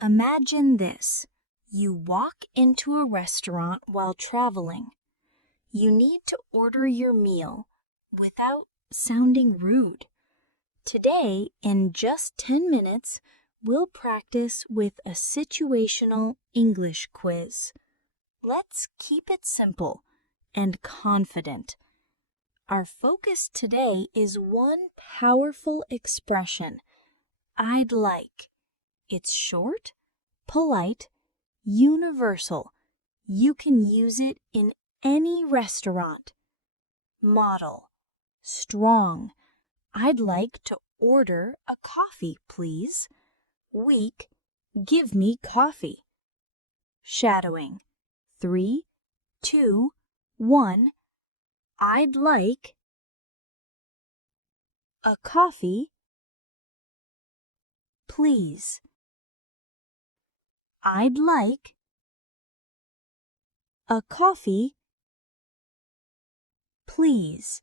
Imagine this. You walk into a restaurant while traveling. You need to order your meal without sounding rude. Today, in just 10 minutes, we'll practice with a situational English quiz. Let's keep it simple and confident. Our focus today is one powerful expression, I'd like. It's short, polite, universal. You can use it in any restaurant. Model, strong. I'd like to order a coffee, please. Weak, give me coffee. Shadowing, 3, 2, 1. I'd like a coffee, please. I'd like a coffee, please.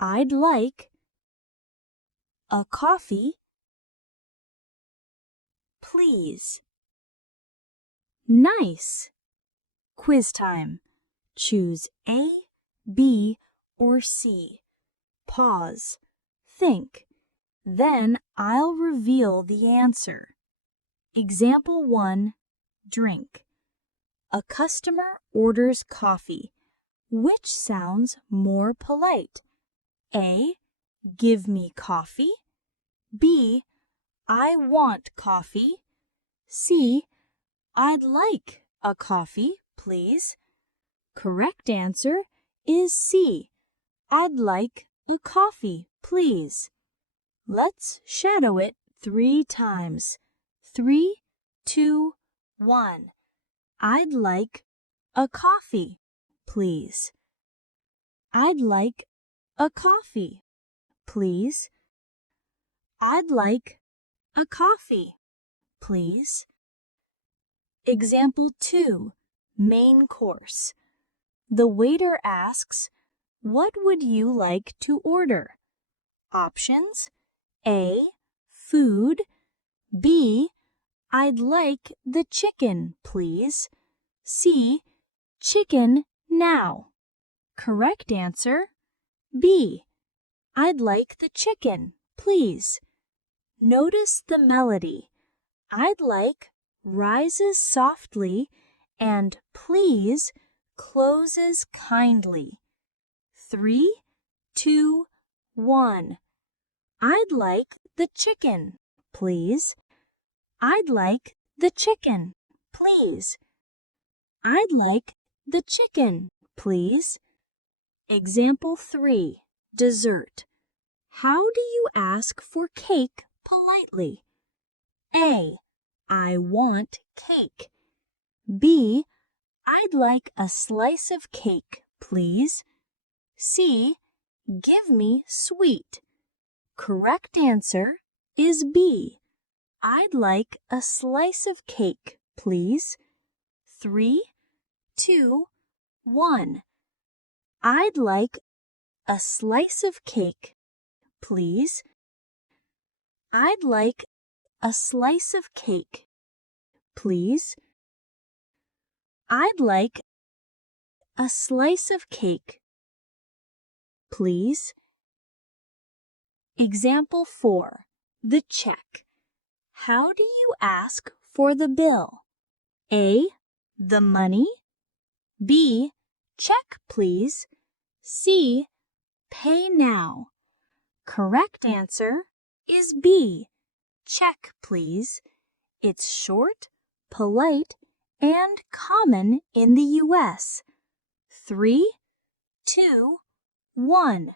I'd like a coffee, please. Nice. Quiz time. Choose A, B, or C. Pause. Think. Then I'll reveal the answer. Example 1. Drink. A customer orders coffee. Which sounds more polite? A. Give me coffee. B. I want coffee. C. I'd like a coffee, please. Correct answer is C. I'd like a coffee, please. Let's shadow it 3 times. 3, 2, 1. I'd like a coffee, please. I'd like a coffee, please. I'd like a coffee, please. Example 2. Main course. The waiter asks, what would you like to order? Options: A. Food. B. I'd like the chicken, please. C. Chicken now. Correct answer: B. I'd like the chicken, please. Notice the melody. I'd like rises softly and please closes kindly. 3, 2, 1. I'd like the chicken, please. I'd like the chicken, please. I'd like the chicken, please. Example 3. Dessert. How do you ask for cake politely? A. I want cake. B. I'd like a slice of cake, please. C. Give me sweet. Correct answer is B. I'd like a slice of cake, please. 3, 2, 1. I'd like a slice of cake, please. I'd like a slice of cake, please. I'd like a slice of cake, please. Example 4. The check. How do you ask for the bill? A. The money. B. Check, please. C. Pay now. Correct answer is B. Check, please. It's short, polite, and common in the U.S. 3, 2, 1.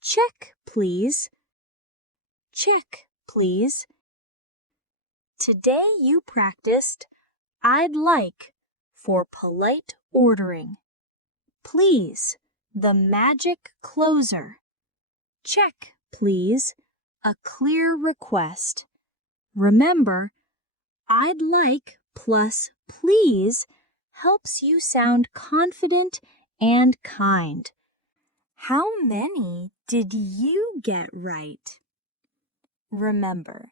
Check, please. Check, please. Today you practiced I'd like for polite ordering. Please, the magic closer. Check, please, a clear request. Remember, I'd like plus please helps you sound confident and kind. How many did you get right? Remember,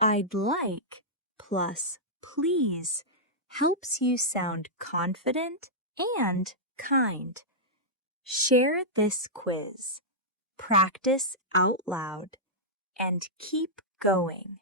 I'd like plus please helps you sound confident and kind. Share this quiz, practice out loud, and keep going.